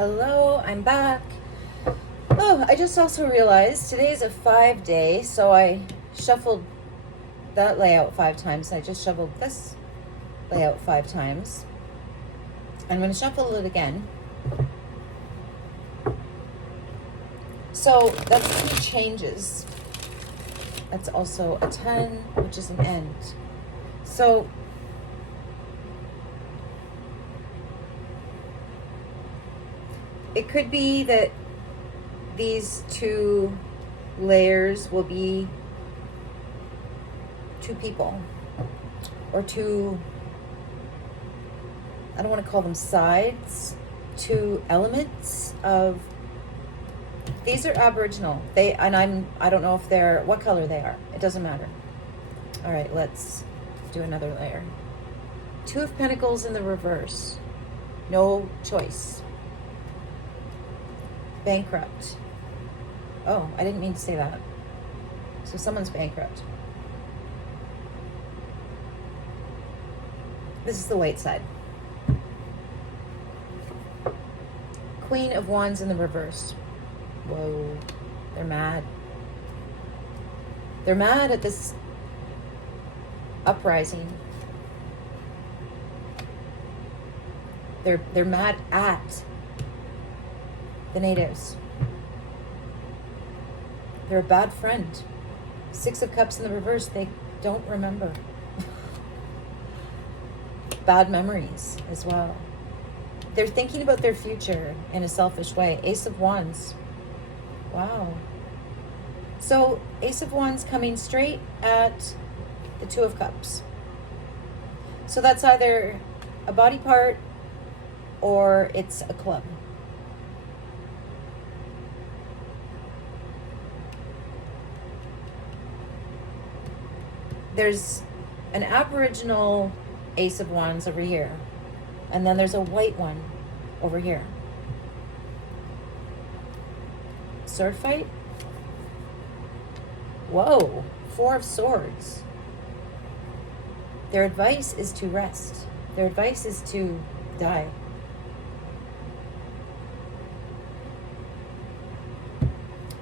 Hello, I'm back. Oh, I just also realized today is a 5-day, so I shuffled that layout 5 times. I just shuffled this layout 5 times. I'm going to shuffle it again. So that's 2 changes. That's also a 10, which is an end. So it could be that these 2 layers will be 2 people or 2, I don't want to call them sides, 2 elements of, these are Aboriginal. I don't know if they're, what color they are. It doesn't matter. All right, let's do another layer. 2 of Pentacles in the reverse. No choice. Bankrupt. Oh, I didn't mean to say that. So someone's bankrupt. This is the white side. Queen of Wands in the reverse. Whoa, they're mad. They're mad at this uprising. They're mad at the natives. They're a bad friend. 6 of Cups in the reverse, they don't remember. Bad memories as well. They're thinking about their future in a selfish way. Ace of Wands. Wow. So Ace of Wands coming straight at the 2 of Cups. So that's either a body part or it's a club. There's an Aboriginal Ace of Wands over here. And then there's a white one over here. Sword fight? Whoa, 4 of Swords. Their advice is to rest. Their advice is to die.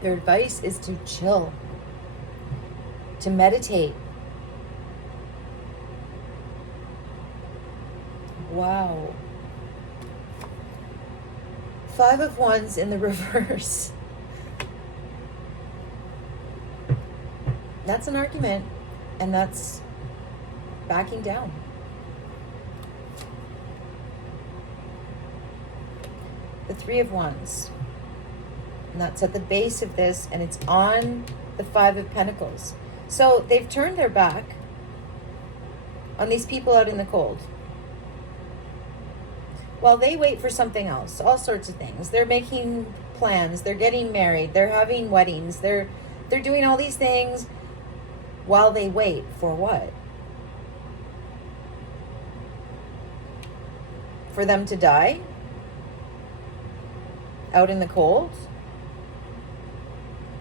Their advice is to chill, to meditate. Wow. 5 of Wands in the reverse. That's an argument, and that's backing down. The 3 of Wands. And that's at the base of this, and it's on the 5 of Pentacles. So they've turned their back on these people out in the cold. Well, they wait for something else, all sorts of things. They're making plans, they're getting married, they're having weddings, they're doing all these things while they wait for what? For them to die? Out in the cold?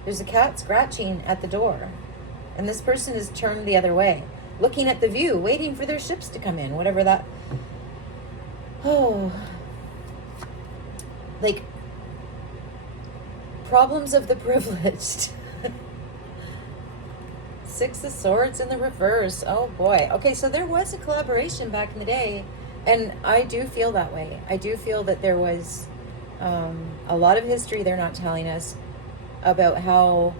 There's a cat scratching at the door, and this person is turned the other way, looking at the view, waiting for their ships to come in, whatever that... Oh, like problems of the privileged. 6 of Swords in the reverse. Oh boy. Okay, so there was a collaboration back in the day, and I do feel that way. I do feel that there was a lot of history they're not telling us about how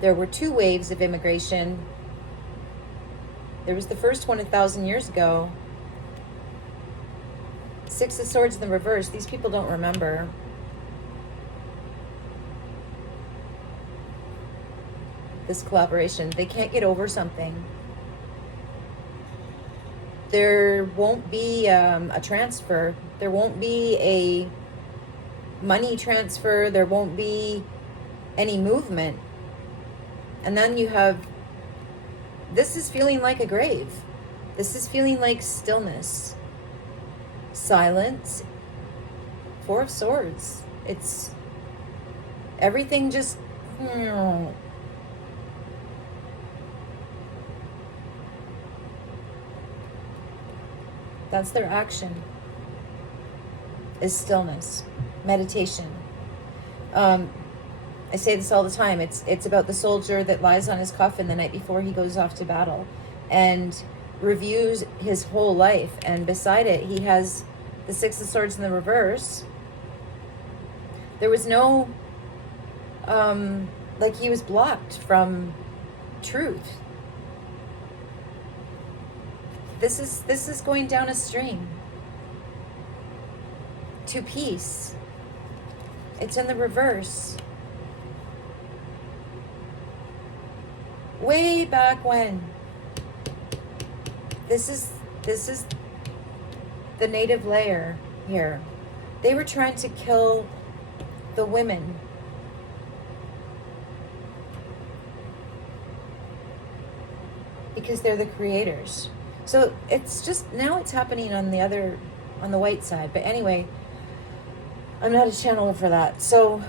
there were 2 waves of immigration. There was the first one 1,000 years ago. 6 of Swords in the reverse. These people don't remember. This collaboration. They can't get over something. There won't be a transfer. There won't be a money transfer. There won't be any movement. And then you have... This is feeling like a grave. This is feeling like stillness. Silence. 4 of Swords. It's everything just that's their action. is stillness, meditation. I say this all the time. It's about the soldier that lies on his coffin the night before he goes off to battle and reviews his whole life. And beside it, he has the Six of Swords in the reverse. There was no, like he was blocked from truth. This is going down a stream to peace. It's in the reverse. Way back when. This is the native layer here. They were trying to kill the women. Because they're the creators. So it's just, now it's happening on the white side. But anyway, I'm not a channeler for that. So,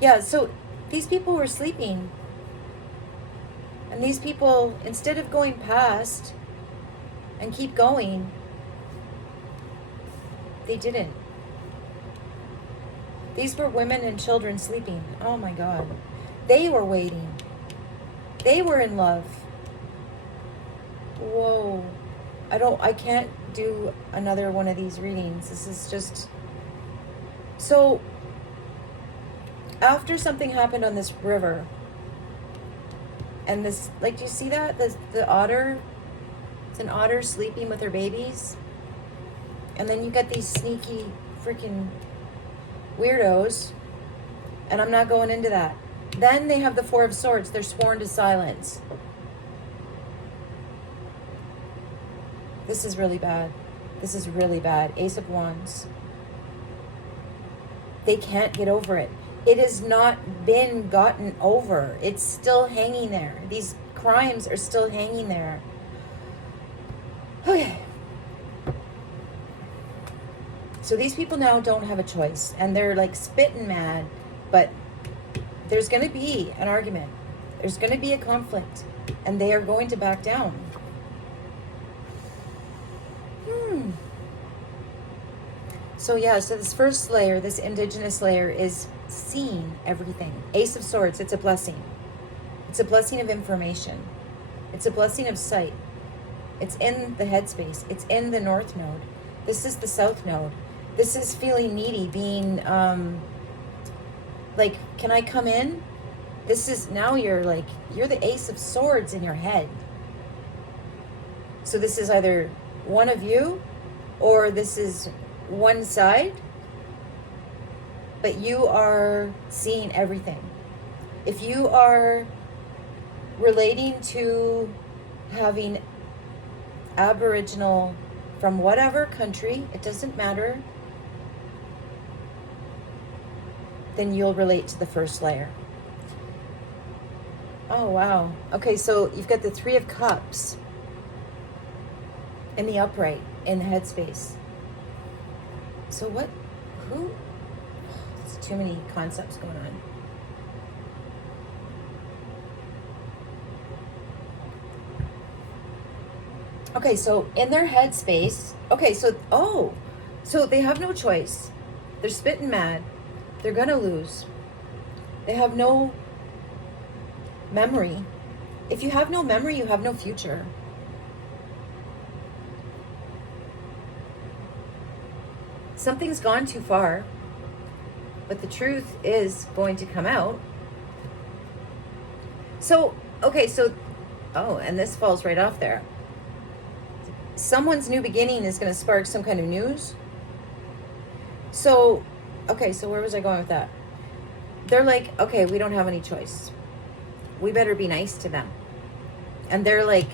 yeah, so these people were sleeping. And these people, instead of going past and keep going, they didn't. These were women and children sleeping. Oh my God. They were waiting. They were in love. Whoa. I can't do another one of these readings. This is just... So, after something happened on this river, and this, like, do you see that? The otter, it's an otter sleeping with her babies. And then you got these sneaky freaking weirdos. And I'm not going into that. Then they have the Four of Swords. They're sworn to silence. This is really bad. This is really bad. Ace of Wands. They can't get over it. It has not been gotten over. It's still hanging there. These crimes are still hanging there. Okay. So these people now don't have a choice. And they're like spitting mad. But there's going to be an argument. There's going to be a conflict. And they are going to back down. So yeah, so this first layer, this indigenous layer, is seeing everything. Ace of Swords, it's a blessing. It's a blessing of information. It's a blessing of sight. It's in the headspace. It's in the north node. This is the south node. This is feeling needy, being like, can I come in? This is, now you're the Ace of Swords in your head. So this is either one of you, or this is one side, but you are seeing everything. If you are relating to having Aboriginal from whatever country, it doesn't matter, then you'll relate to the first layer. Oh, wow. Okay, so you've got the Three of Cups in the upright, in the headspace. So who? There's too many concepts going on. Okay, so in their headspace, okay, so they have no choice. They're spitting mad. They're gonna lose. They have no memory. If you have no memory, you have no future. Something's gone too far, but the truth is going to come out. So, okay, so, and this falls right off there. Someone's new beginning is going to spark some kind of news. So, okay, so where was I going with that? They're like, okay, we don't have any choice. We better be nice to them. And they're like,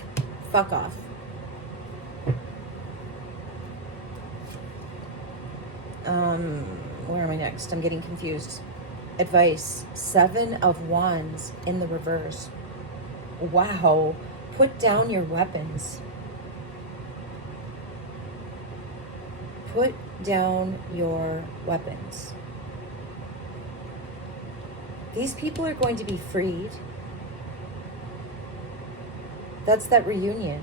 fuck off. Where am I next? I'm getting confused. Advice. 7 of Wands in the reverse. Wow. Put down your weapons. Put down your weapons. These people are going to be freed. That's that reunion.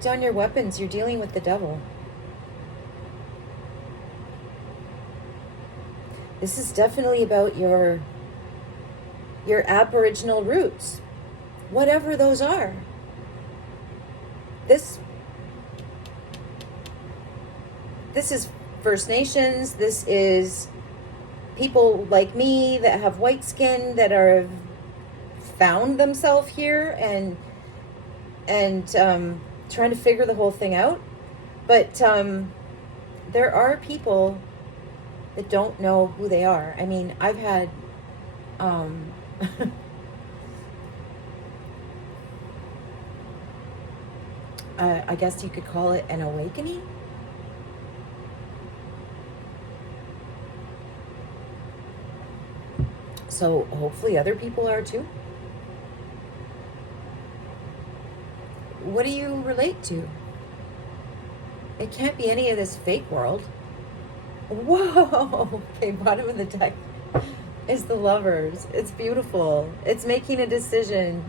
Put down your weapons. You're dealing with the devil. This is definitely about your Aboriginal roots, whatever those are. This is First Nations. This is people like me that have white skin that are found themselves here and trying to figure the whole thing out. But there are people that don't know who they are. I mean, I've had I guess you could call it an awakening. So hopefully other people are too. What do you relate to? It can't be any of this fake world. Whoa! Okay, bottom of the deck is the Lovers. It's beautiful. It's making a decision.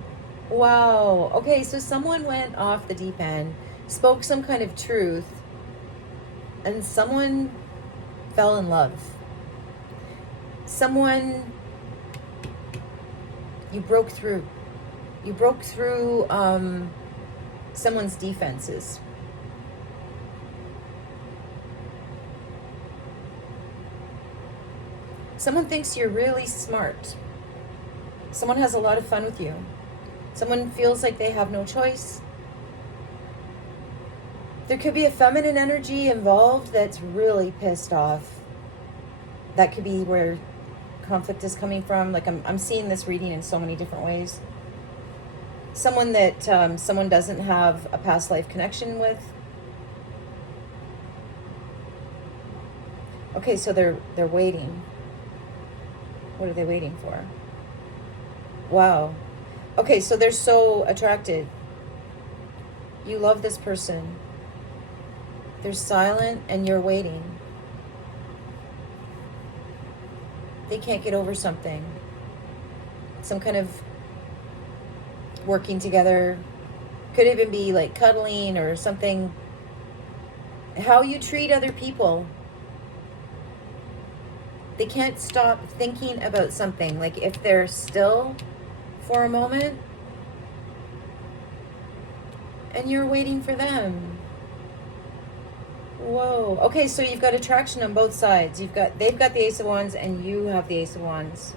Wow. Okay, so someone went off the deep end, spoke some kind of truth, and someone fell in love. Someone, you broke through. You broke through someone's defenses. Someone thinks you're really smart. Someone has a lot of fun with you. Someone feels like they have no choice. There could be a feminine energy involved that's really pissed off. That could be where conflict is coming from. Like I'm seeing this reading in so many different ways. Someone that someone doesn't have a past life connection with. Okay, so they're waiting. What are they waiting for? Wow. Okay, so they're so attracted. You love this person. They're silent and you're waiting. They can't get over something. Some kind of working together. Could even be like cuddling or something. How you treat other people. They can't stop thinking about something. Like if they're still for a moment and you're waiting for them. Whoa. Okay, so you've got attraction on both sides. They've got the Ace of Wands and you have the Ace of Wands.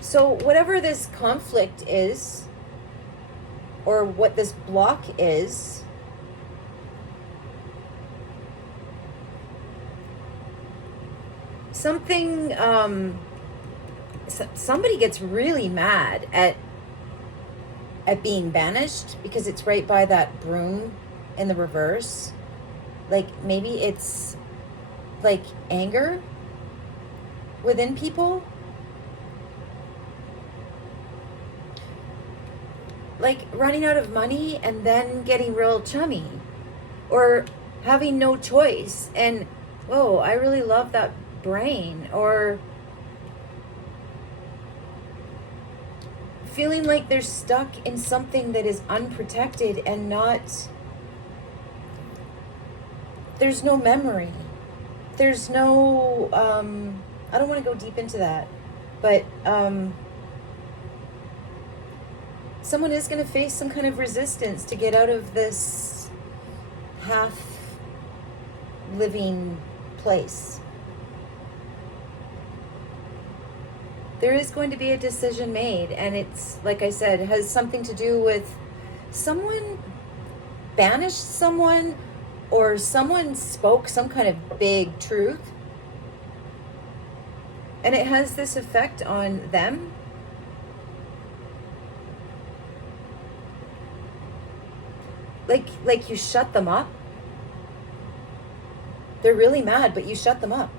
So whatever this conflict is, or what this block is, something, somebody gets really mad at being banished because it's right by that broom in the reverse. Like maybe it's like anger within people. Like running out of money and then getting real chummy, or having no choice and, whoa, I really love that brain, or feeling like they're stuck in something that is unprotected and not, there's no memory. There's no, I don't want to go deep into that, but someone is going to face some kind of resistance to get out of this half living place. There is going to be a decision made, and it's, like I said, it has something to do with someone banished someone, or someone spoke some kind of big truth, and it has this effect on them. Like you shut them up. They're really mad, but you shut them up.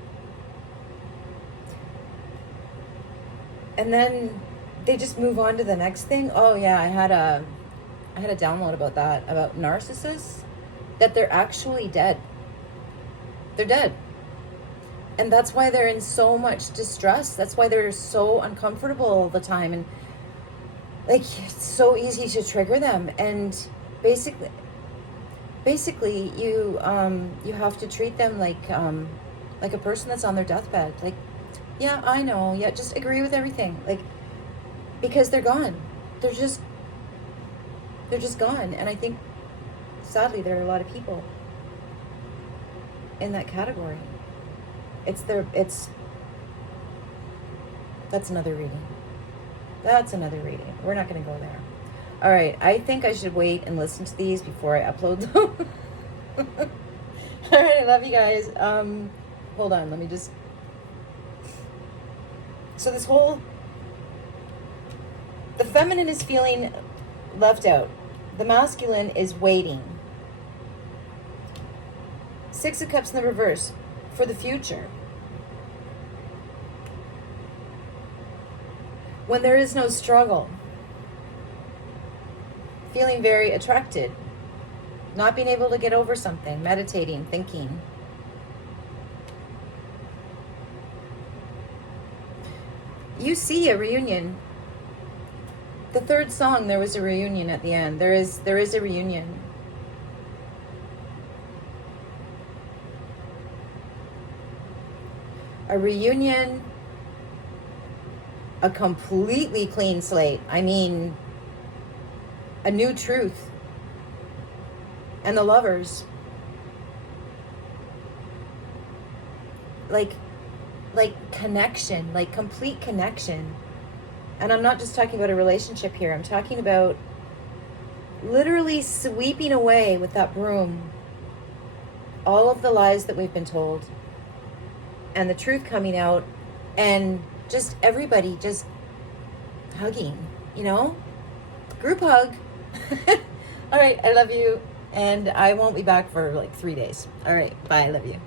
And then they just move on to the next thing. Oh yeah, I had a download about that, about narcissists, that they're actually dead. They're dead. And that's why they're in so much distress. That's why they're so uncomfortable all the time. And like, it's so easy to trigger them. And basically you have to treat them like a person that's on their deathbed. Like, yeah, I know. Yeah, just agree with everything. Like, because they're gone. They're just gone. And I think, sadly, there are a lot of people in that category. That's another reading. That's another reading. We're not going to go there. All right. I think I should wait and listen to these before I upload them. All right. I love you guys. Hold on. Let me just. So the feminine is feeling left out. The masculine is waiting. Six of Cups in the reverse for the future. When there is no struggle. Feeling very attracted. Not being able to get over something. Meditating, thinking. You see a reunion. The third song, there was a reunion at the end. There is a reunion. A reunion, a completely clean slate. I mean, a new truth. And the lovers. Like connection, like complete connection. And I'm not just talking about a relationship here. I'm talking about literally sweeping away with that broom all of the lies that we've been told. And the truth coming out, and just everybody just hugging, you know? Group hug. All right, I love you. And I won't be back for like 3 days. All right, bye, I love you.